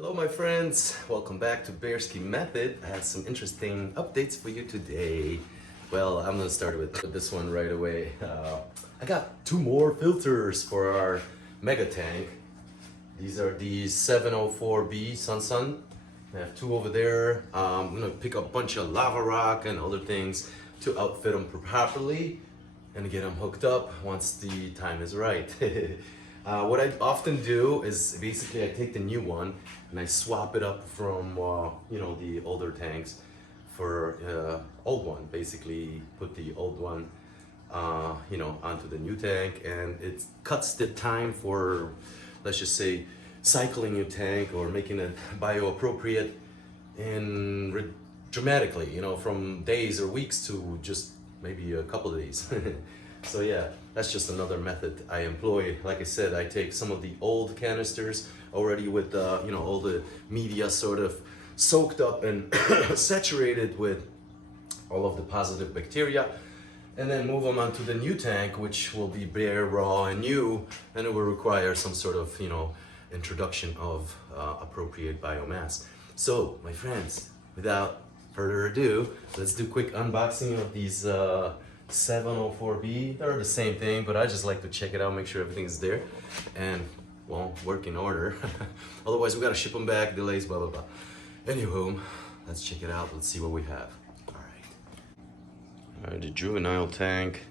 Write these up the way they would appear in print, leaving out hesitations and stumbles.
Hello my friends, welcome back to Bearski Method. I have some interesting updates for you today. Well, I'm gonna start with this one right away. I got two more filters for our mega tank. These are the 704B Sun. I have two over there. I'm gonna pick up a bunch of lava rock and other things to outfit them properly and get them hooked up once the time is right. What I often do is basically I take the new one and I swap it up from the older tanks for old one. Basically put the old one onto the new tank, and it cuts the time for, let's just say, cycling your tank or making it bio-appropriate and dramatically, from days or weeks to just maybe a couple of days. So yeah, that's just another method I employ. Like I said, I take some of the old canisters already with all the media sort of soaked up and saturated with all of the positive bacteria, and then move them onto the new tank, which will be bare, raw, and new, and it will require some sort of introduction of appropriate biomass. So my friends, without further ado, let's do a quick unboxing of these 704B. They're the same thing, but I just like to check it out, make sure everything is there and, well, work in order. Otherwise we gotta ship them back, delays, blah blah blah. Anywho, let's check it out. Let's see what we have. All right, the juvenile tank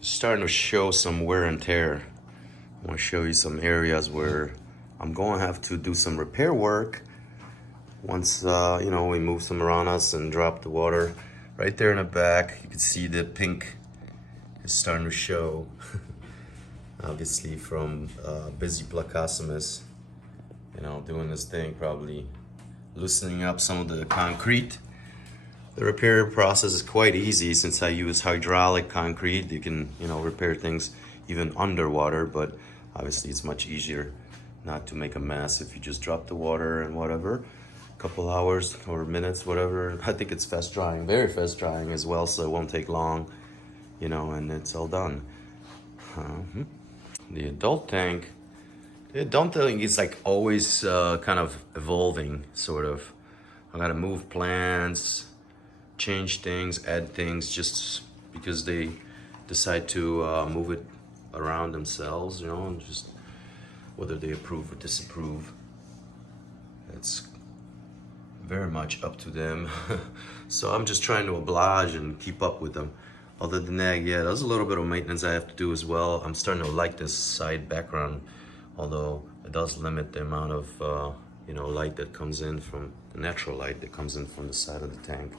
is starting to show some wear and tear. I want to show you some areas where I'm going to have to do some repair work once we move some piranhas and drop the water. Right there in the back, you can see the pink is starting to show. Obviously from busy placasimus, doing this thing, probably loosening up some of the concrete. The repair process is quite easy since I use hydraulic concrete. You can, repair things even underwater, but obviously it's much easier not to make a mess if you just drop the water and whatever. Couple hours or minutes, whatever. I think it's fast drying, very fast drying as well, so it won't take long, and it's all done. The adult tank is like always kind of evolving, sort of. I gotta move plants, change things, add things, just because they decide to move it around themselves, and just whether they approve or disapprove. It's very much up to them. So I'm just trying to oblige and keep up with them. Other than that, yeah, there's a little bit of maintenance I have to do as well. I'm starting to like this side background, although it does limit the amount of light that comes in from the natural light that comes in from the side of the tank.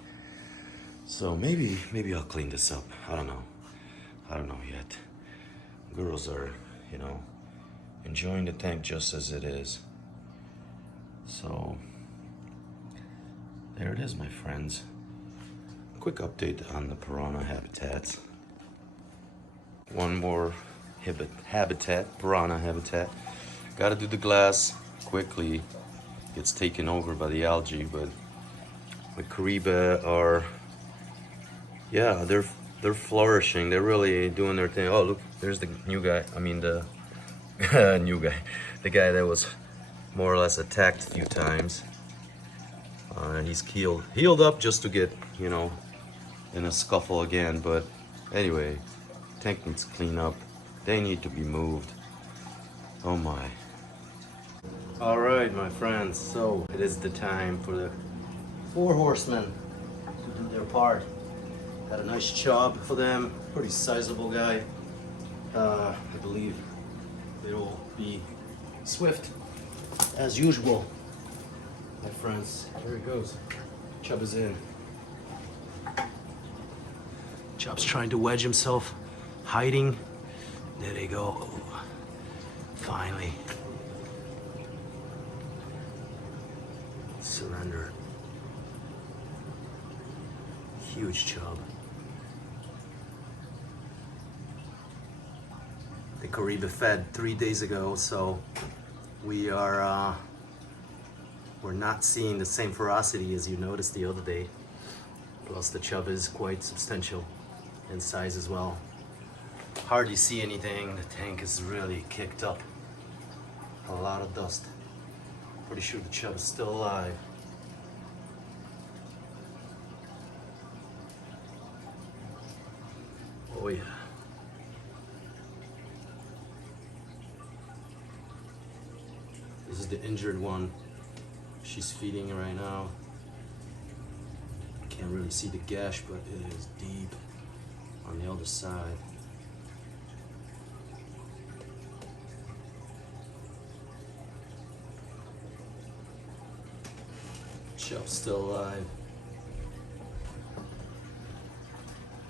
So maybe I'll clean this up. I don't know yet. Girls are enjoying the tank just as it is. So there it is, my friends. Quick update on the piranha habitats. One more piranha habitat. Gotta do the glass quickly. Gets taken over by the algae, but the Caribe are, yeah, they're flourishing. They're really doing their thing. Oh, look, there's the new guy. I mean the new guy. The guy that was more or less attacked a few times. And he's healed up just to get, in a scuffle again. But anyway, tank needs clean up. They need to be moved. Oh my. All right, my friends. So it is the time for the 4 horsemen to do their part. Had a nice job for them. Pretty sizable guy. I believe they will be swift as usual. My friends, here it goes. Chub is in. Chub's trying to wedge himself, hiding. There they go. Finally. Surrender. Huge chub. The Caribe fed 3 days ago, so we're not seeing the same ferocity as you noticed the other day. Plus the chub is quite substantial in size as well. Hardly see anything. The tank is really kicked up. A lot of dust. Pretty sure the chub is still alive. Oh yeah. This is the injured one. She's feeding right now. Can't really see the gash, but it is deep on the other side. Chub's still alive.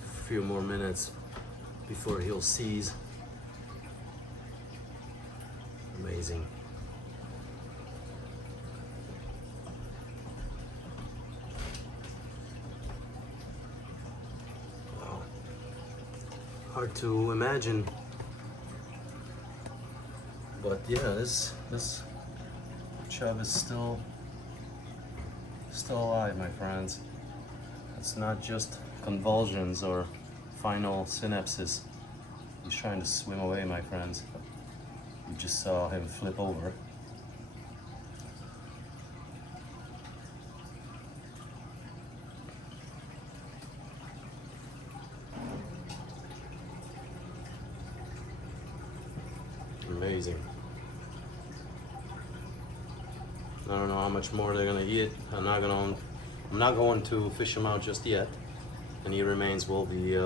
A few more minutes before he'll seize. Amazing. Wow. Hard to imagine. But yeah, this chub is still alive, my friends. It's not just convulsions or final synapses. He's trying to swim away, my friends. You just saw him flip over. Amazing. I don't know how much more they're gonna eat. I'm not going to fish them out just yet. Any remains will be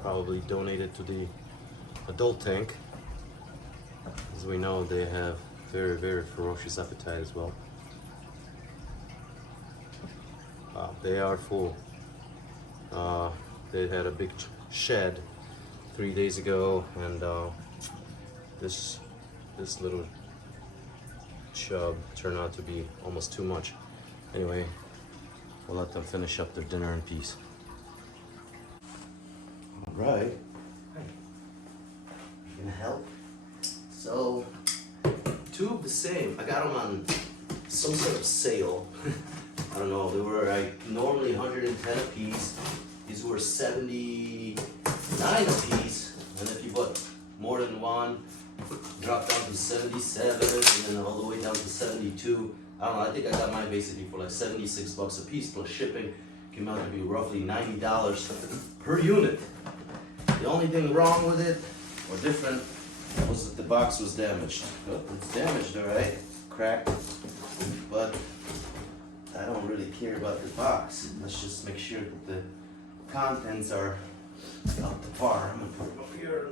probably donated to the adult tank. As we know, they have very, very ferocious appetite as well. They are full. They had a big shed 3 days ago, and this little chub turned out to be almost too much. Anyway, we'll let them finish up their dinner in peace. All right. Hey, you gonna help? So, two of the same. I got them on some sort of sale. I don't know. They were like normally 110 a piece. These were 79 a piece, and if you bought more than one, dropped down to 77, and then all the way down to 72. I don't know, I think I got mine basically for like 76 bucks a piece plus shipping. Came out to be roughly $90 per unit. The only thing wrong with it, or different, was that the box was damaged. Well, it's damaged, alright, cracked, but I don't really care about the box. Let's just make sure that the contents are up to par. I'm gonna put them up here.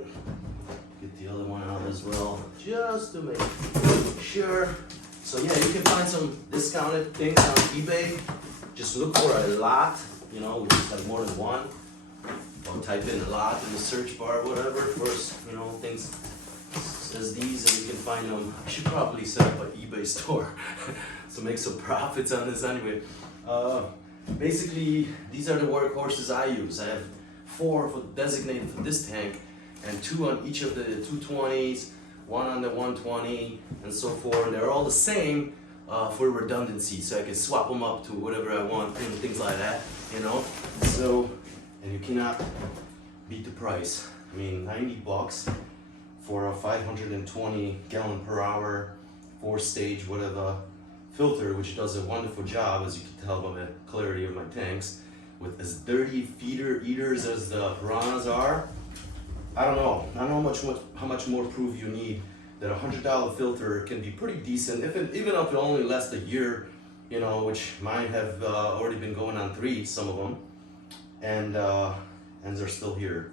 Get the other one out as well, just to make sure. So yeah, you can find some discounted things on eBay. Just look for a lot, you know, which is like more than one. Or type in a lot in the search bar, whatever. First, you know, things as these, and you can find them. I should probably set up an eBay store to make some profits on this anyway. Basically, these are the workhorses I use. I have 4 designated for this tank, and 2 on each of the 220s, 1 on the 120, and so forth. They're all the same for redundancy, so I can swap them up to whatever I want, and things like that, you know. So, and you cannot beat the price. I mean, 90 bucks for a 520 gallon per hour, 4-stage, whatever, filter, which does a wonderful job, as you can tell by the clarity of my tanks, with as dirty feeder eaters as the piranhas are. I don't know how much more proof you need that a $100 filter can be pretty decent, even if it only lasts a year, you know, which mine have already been going on 3, some of them, and they're still here,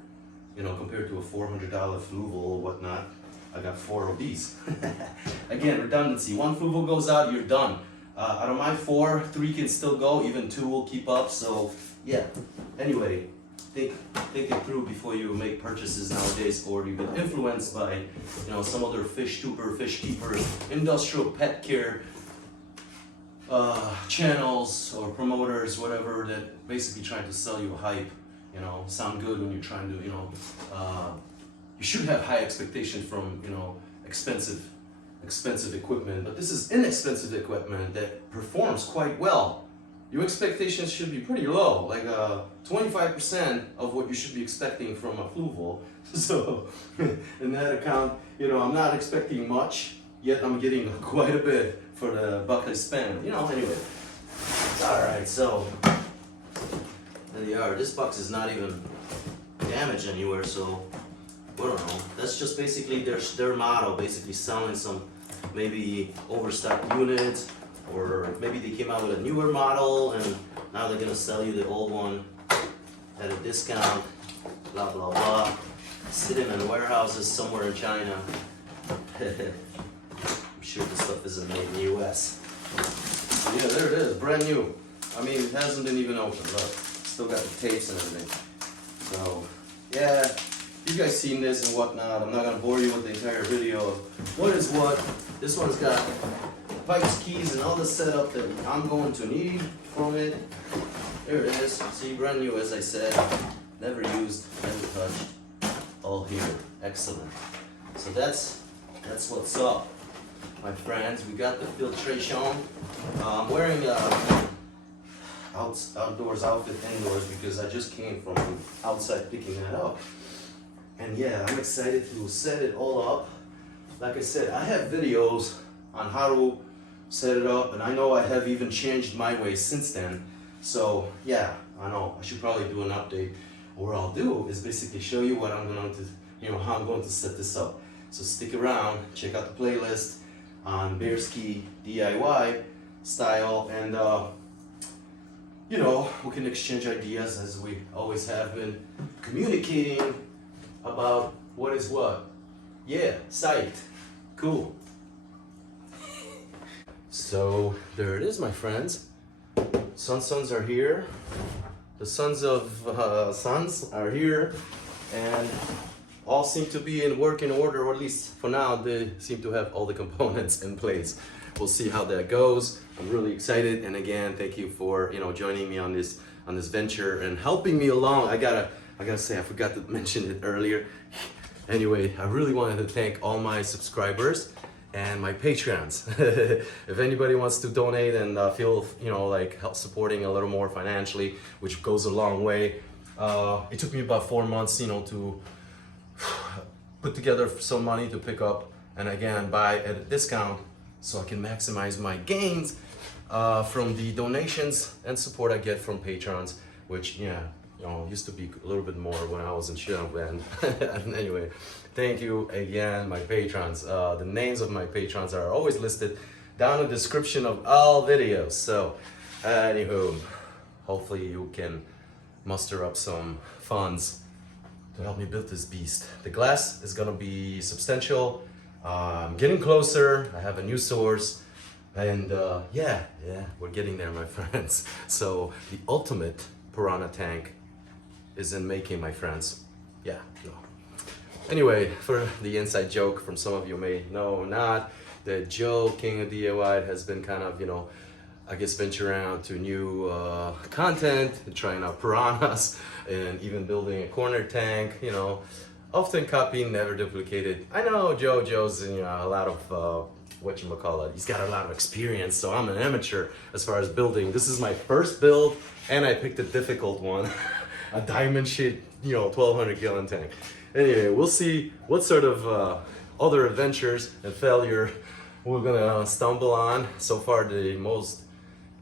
you know, compared to a $400 Fluval or whatnot. I got 4 of these. Again, redundancy. 1 Fluval goes out, you're done. Out of my 4, 3 can still go, even 2 will keep up. So yeah. Anyway, think it through before you make purchases nowadays, or you get influenced by, you know, some other fish tuber, fish keepers, industrial pet care channels or promoters, whatever, that basically trying to sell you a hype. You know, sound good when you're trying to, you know, you should have high expectations from, you know, expensive equipment, but this is inexpensive equipment that performs quite well. Your expectations should be pretty low, like 25% of what you should be expecting from a Fluval. So in that account, you know, I'm not expecting much, yet I'm getting quite a bit for the buck I spent. You know, anyway. Alright, so there they are. This box is not even damaged anywhere, so I don't know. That's just basically their motto, basically selling some maybe overstocked units, or maybe they came out with a newer model and now they're gonna sell you the old one at a discount, blah blah blah. Sitting in warehouses somewhere in China. I'm sure this stuff isn't made in the US. Yeah, there it is, brand new. I mean, it hasn't been even opened, look. Still got the tapes and everything. So, yeah, you guys seen this and whatnot. I'm not gonna bore you with the entire video of what is what. This one's got pipes, keys, and all the setup that I'm going to need from it. There it is. See, brand new, as I said. Never used, never touched. All here. Excellent. So that's what's up, my friends. We got the filtration. I'm wearing outdoors outfit indoors because I just came from outside picking that up. And yeah, I'm excited to set it all up. Like I said, I have videos on how to set it up, and I know I have even changed my ways since then. So yeah, I know I should probably do an update. What I'll do is basically show you what I'm going to, how I'm going to set this up. So stick around, check out the playlist on Bearski DIY style, and we can exchange ideas as we always have been, communicating about what is what. Yeah, psyched. Cool. So there it is, my friends. Sons are here. The sons of sons are here, and all seem to be in working order, or at least for now they seem to have all the components in place. We'll see how that goes. I'm really excited, and again, thank you for joining me on this venture and helping me along. I gotta say, I forgot to mention it earlier. Anyway, I really wanted to thank all my subscribers and my patrons. If anybody wants to donate and feel like help supporting a little more financially, which goes a long way. It took me about 4 months to put together some money to pick up and again buy at a discount so I can maximize my gains from the donations and support I get from patrons, which used to be a little bit more when I was in Shillong. Anyway, thank you again, my patrons. The names of my patrons are always listed down in the description of all videos. So, anywho, hopefully you can muster up some funds to help me build this beast. The glass is gonna be substantial. I'm getting closer. I have a new source, and yeah, we're getting there, my friends. So the ultimate piranha tank is in making, my friends. Yeah, no. Anyway, for the inside joke, from some of you may know or not, that Joe, King of DIY, has been kind of, I guess, venturing out to new content, trying out piranhas, and even building a corner tank, often copied, never duplicated. I know Joe's a lot of, he's got a lot of experience, so I'm an amateur as far as building. This is my first build, and I picked a difficult one, a diamond shaped, 1200 gallon tank. Anyway, we'll see what sort of other adventures and failure we're gonna stumble on. So far, the most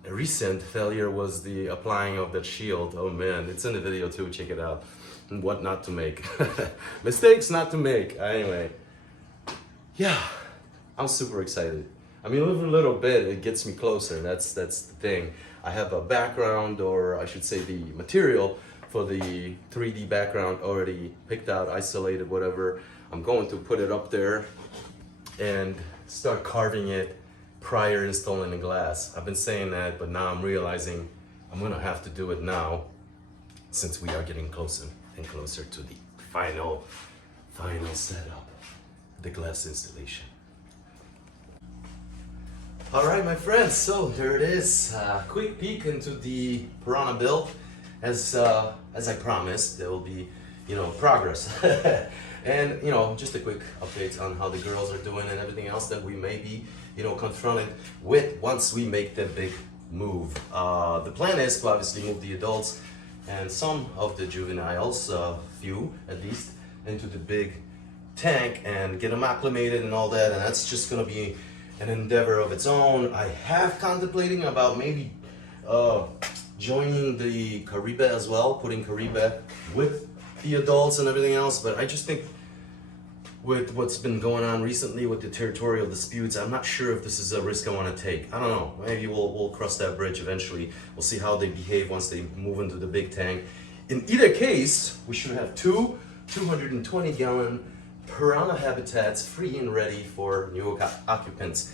recent failure was the applying of that shield. Oh man, it's in the video too, check it out. And what not to make. Mistakes not to make. Anyway, yeah, I'm super excited. I mean, little bit, it gets me closer. That's the thing. I have a background, or I should say the material for the 3D background already picked out, isolated, whatever. I'm going to put it up there and start carving it prior installing the glass. I've been saying that, but now I'm realizing I'm gonna have to do it now, since we are getting closer and closer to the final setup, the glass installation. All right, my friends, so there it is. Quick peek into the piranha build. As I promised, there will be, progress. And, just a quick update on how the girls are doing and everything else that we may be, confronted with once we make the big move. The plan is to obviously move the adults and some of the juveniles, few at least, into the big tank and get them acclimated and all that, and that's just gonna be an endeavor of its own. I have contemplating about maybe joining the Caribe as well, putting Caribe with the adults and everything else, but I just think with what's been going on recently with the territorial disputes, I'm not sure if this is a risk I want to take. I don't know. Maybe we'll cross that bridge eventually. We'll see how they behave once they move into the big tank. In either case, we should have two 220-gallon piranha habitats free and ready for new occupants.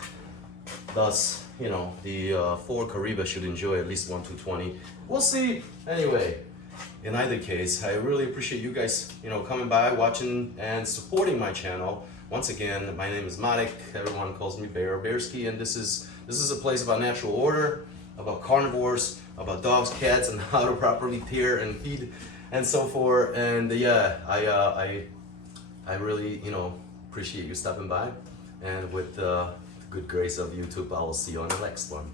Thus, you know, the 4 Caribe should enjoy at least 1 220. We'll see. Anyway, in either case, I really appreciate you guys, you know, coming by, watching, and supporting my channel. Once again, my name is Marek. Everyone calls me Bearski, and this is a place about natural order, about carnivores, about dogs, cats, and how to properly pair and feed, and so forth. And yeah, I really, you know, appreciate you stopping by. And with the good grace of YouTube, I will see you on the next one.